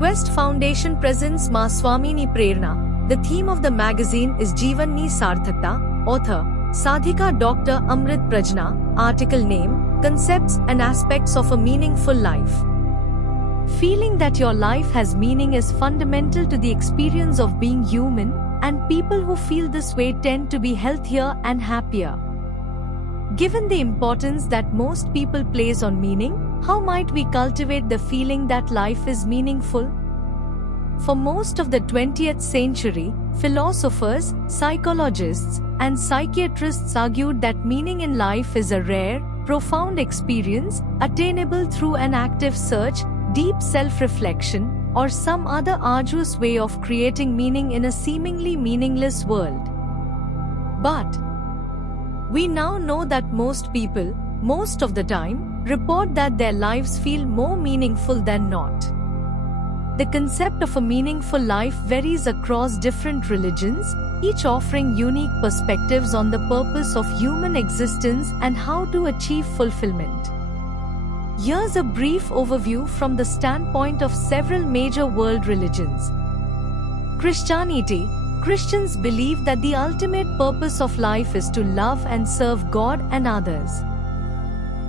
Quest Foundation presents Ma Swamini Prerna. The theme of the magazine is Jeevanni Sarthakta. Author Sadhika Dr. Amrit Prajna. Article name Concepts and Aspects of a Meaningful Life. Feeling that your life has meaning is fundamental to the experience of being human, and people who feel this way tend to be healthier and happier. Given the importance that most people place on meaning, how might we cultivate the feeling that life is meaningful? For most of the 20th century, philosophers, psychologists, and psychiatrists argued that meaning in life is a rare, profound experience, attainable through an active search, deep self-reflection, or some other arduous way of creating meaning in a seemingly meaningless world. But we now know that most people, most of the time, report that their lives feel more meaningful than not. The concept of a meaningful life varies across different religions, each offering unique perspectives on the purpose of human existence and how to achieve fulfillment. Here's a brief overview from the standpoint of several major world religions. Christianity. Christians believe that the ultimate purpose of life is to love and serve God and others.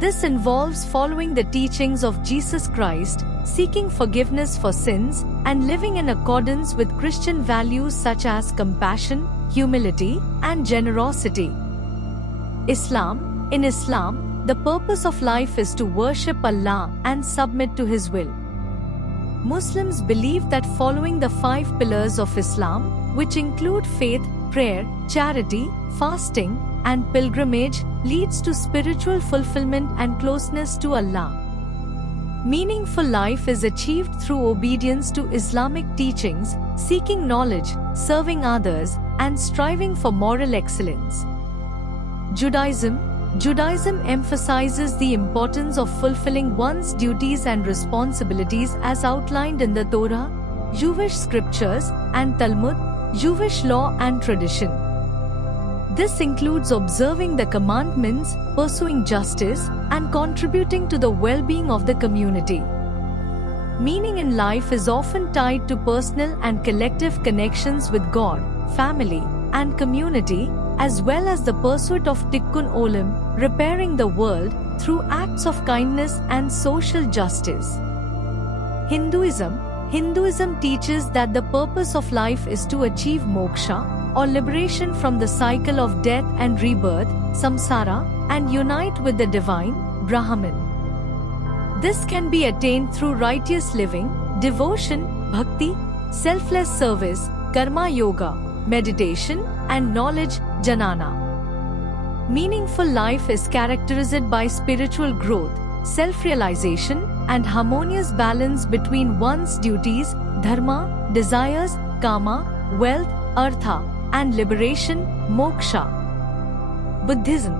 This involves following the teachings of Jesus Christ, seeking forgiveness for sins, and living in accordance with Christian values such as compassion, humility, and generosity. Islam. In Islam, the purpose of life is to worship Allah and submit to His will. Muslims believe that following the 5 pillars of Islam, which include faith, prayer, charity, fasting, and pilgrimage, leads to spiritual fulfillment and closeness to Allah. Meaningful life is achieved through obedience to Islamic teachings, seeking knowledge, serving others, and striving for moral excellence. Judaism. Judaism emphasizes the importance of fulfilling one's duties and responsibilities as outlined in the Torah, Jewish scriptures, and Talmud, Jewish law and tradition. This includes observing the commandments, pursuing justice, and contributing to the well-being of the community. Meaning in life is often tied to personal and collective connections with God, family, and community, as well as the pursuit of tikkun olam, repairing the world, through acts of kindness and social justice. Hinduism. Hinduism teaches that the purpose of life is to achieve moksha, or liberation from the cycle of death and rebirth, samsara, and unite with the divine, Brahman. This can be attained through righteous living, devotion, bhakti, selfless service, karma yoga, meditation, and knowledge, jnana. Meaningful life is characterized by spiritual growth, self-realization, and harmonious balance between one's duties, dharma, desires, kama, wealth, artha, and liberation, moksha. Buddhism.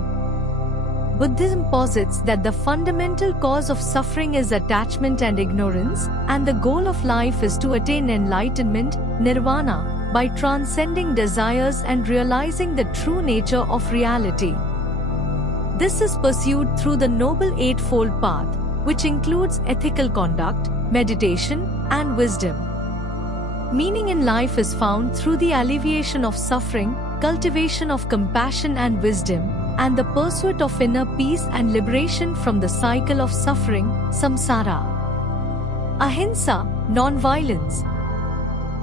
Buddhism posits that the fundamental cause of suffering is attachment and ignorance, and the goal of life is to attain enlightenment, nirvana, by transcending desires and realizing the true nature of reality. This is pursued through the Noble Eightfold Path, which includes ethical conduct, meditation, and wisdom. Meaning in life is found through the alleviation of suffering, cultivation of compassion and wisdom, and the pursuit of inner peace and liberation from the cycle of suffering, samsara. Ahimsa, non-violence.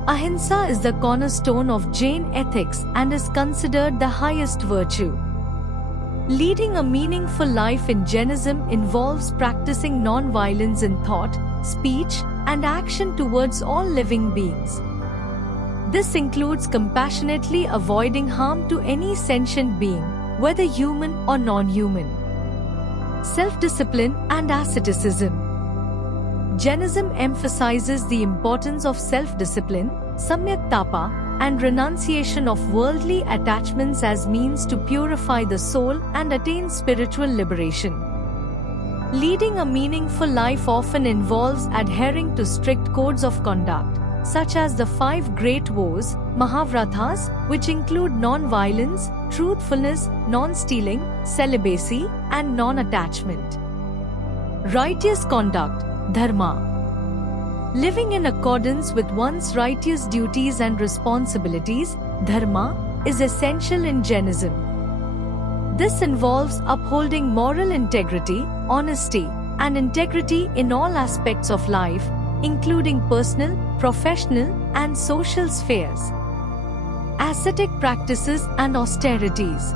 Ahimsa is the cornerstone of Jain ethics and is considered the highest virtue. Leading a meaningful life in Jainism involves practicing non-violence in thought, speech, and action towards all living beings. This includes compassionately avoiding harm to any sentient being, whether human or non-human. Self-discipline and asceticism. Jainism emphasizes the importance of self-discipline, samyak tapa, and renunciation of worldly attachments as means to purify the soul and attain spiritual liberation. Leading a meaningful life often involves adhering to strict codes of conduct, such as the 5 great vows, Mahavratas, which include non-violence, truthfulness, non-stealing, celibacy, and non-attachment. Righteous conduct, dharma. Living in accordance with one's righteous duties and responsibilities, dharma, is essential in Jainism. This involves upholding moral integrity, honesty, and integrity in all aspects of life, including personal, professional, and social spheres. Ascetic practices and austerities.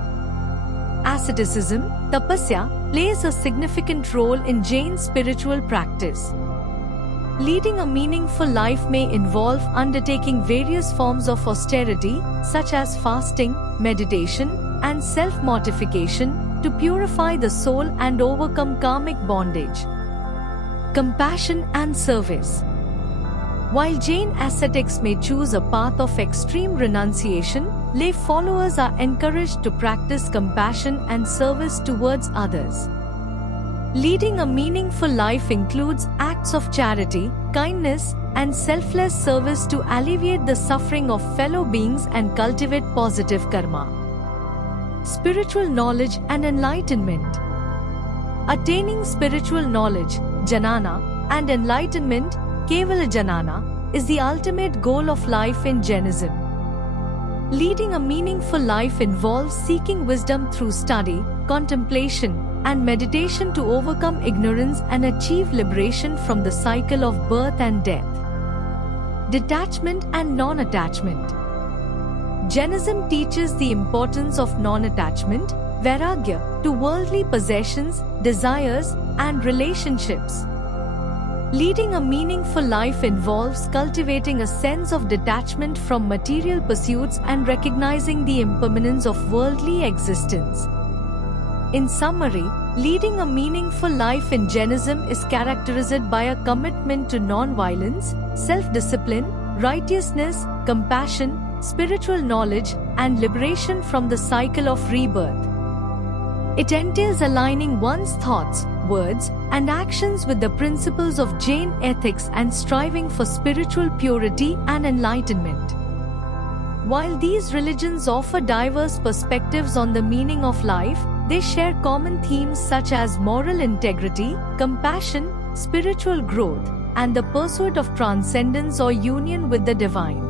Asceticism, tapasya, plays a significant role in Jain spiritual practice. Leading a meaningful life may involve undertaking various forms of austerity, such as fasting, meditation, and self-mortification, to purify the soul and overcome karmic bondage. Compassion and service. While Jain ascetics may choose a path of extreme renunciation, lay followers are encouraged to practice compassion and service towards others. Leading a meaningful life includes acts of charity, kindness, and selfless service to alleviate the suffering of fellow beings and cultivate positive karma. Spiritual knowledge and enlightenment. Attaining spiritual knowledge, jnana, and enlightenment, kevala jnana, is the ultimate goal of life in Jainism. Leading a meaningful life involves seeking wisdom through study, contemplation, and meditation to overcome ignorance and achieve liberation from the cycle of birth and death. Detachment and non-attachment. Jainism teaches the importance of non-attachment, vairagya, to worldly possessions, desires, and relationships. Leading a meaningful life involves cultivating a sense of detachment from material pursuits and recognizing the impermanence of worldly existence. In summary, leading a meaningful life in Jainism is characterized by a commitment to non-violence, self-discipline, righteousness, compassion, spiritual knowledge, and liberation from the cycle of rebirth. It entails aligning one's thoughts, words, and actions with the principles of Jain ethics and striving for spiritual purity and enlightenment. While these religions offer diverse perspectives on the meaning of life, they share common themes such as moral integrity, compassion, spiritual growth, and the pursuit of transcendence or union with the divine.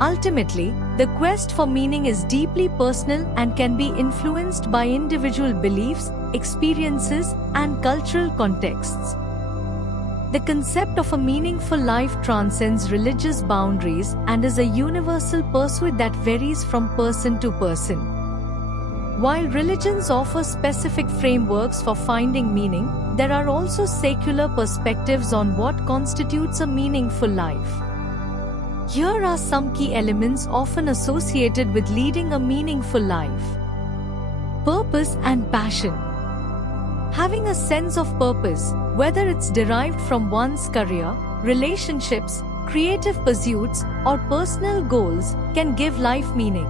Ultimately, the quest for meaning is deeply personal and can be influenced by individual beliefs, experiences, and cultural contexts. The concept of a meaningful life transcends religious boundaries and is a universal pursuit that varies from person to person. While religions offer specific frameworks for finding meaning, there are also secular perspectives on what constitutes a meaningful life. Here are some key elements often associated with leading a meaningful life. Purpose and passion. Having a sense of purpose, whether it's derived from one's career, relationships, creative pursuits, or personal goals, can give life meaning.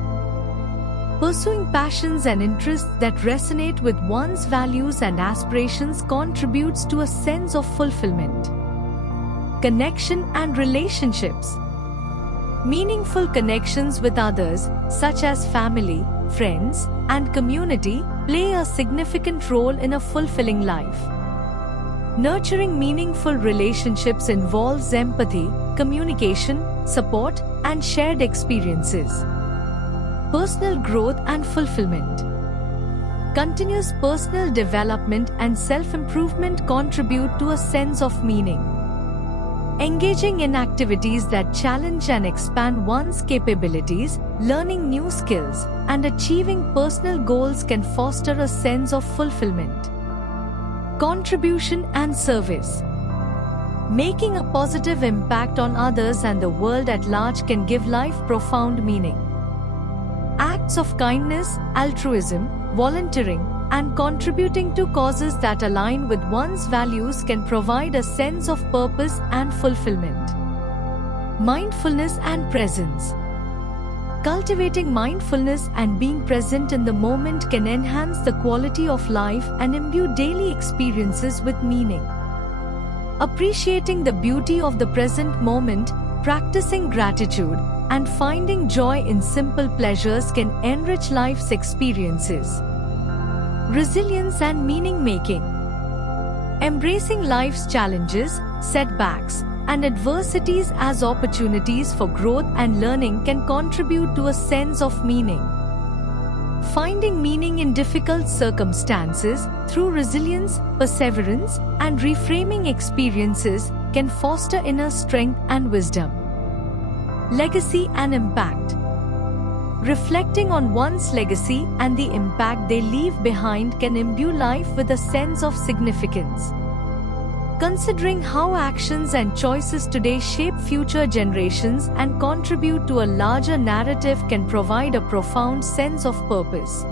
Pursuing passions and interests that resonate with one's values and aspirations contributes to a sense of fulfillment. Connection and relationships. Meaningful connections with others, such as family, friends, and community, play a significant role in a fulfilling life. Nurturing meaningful relationships involves empathy, communication, support, and shared experiences. Personal growth and fulfillment. Continuous personal development and self-improvement contribute to a sense of meaning. Engaging in activities that challenge and expand one's capabilities, learning new skills, and achieving personal goals can foster a sense of fulfillment. Contribution and service. Making a positive impact on others and the world at large can give life profound meaning. Acts of kindness, altruism, volunteering, and contributing to causes that align with one's values can provide a sense of purpose and fulfillment. Mindfulness and presence. Cultivating mindfulness and being present in the moment can enhance the quality of life and imbue daily experiences with meaning. Appreciating the beauty of the present moment, practicing gratitude, and finding joy in simple pleasures can enrich life's experiences. Resilience and meaning-making. Embracing life's challenges, setbacks, and adversities as opportunities for growth and learning can contribute to a sense of meaning. Finding meaning in difficult circumstances through resilience, perseverance, and reframing experiences can foster inner strength and wisdom. Legacy and impact. Reflecting on one's legacy and the impact they leave behind can imbue life with a sense of significance. Considering how actions and choices today shape future generations and contribute to a larger narrative can provide a profound sense of purpose.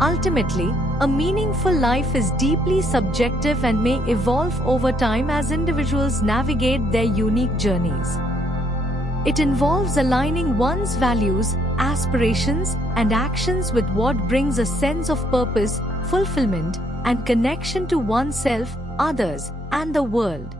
Ultimately, a meaningful life is deeply subjective and may evolve over time as individuals navigate their unique journeys. It involves aligning one's values, aspirations, and actions with what brings a sense of purpose, fulfillment, and connection to oneself, others, and the world.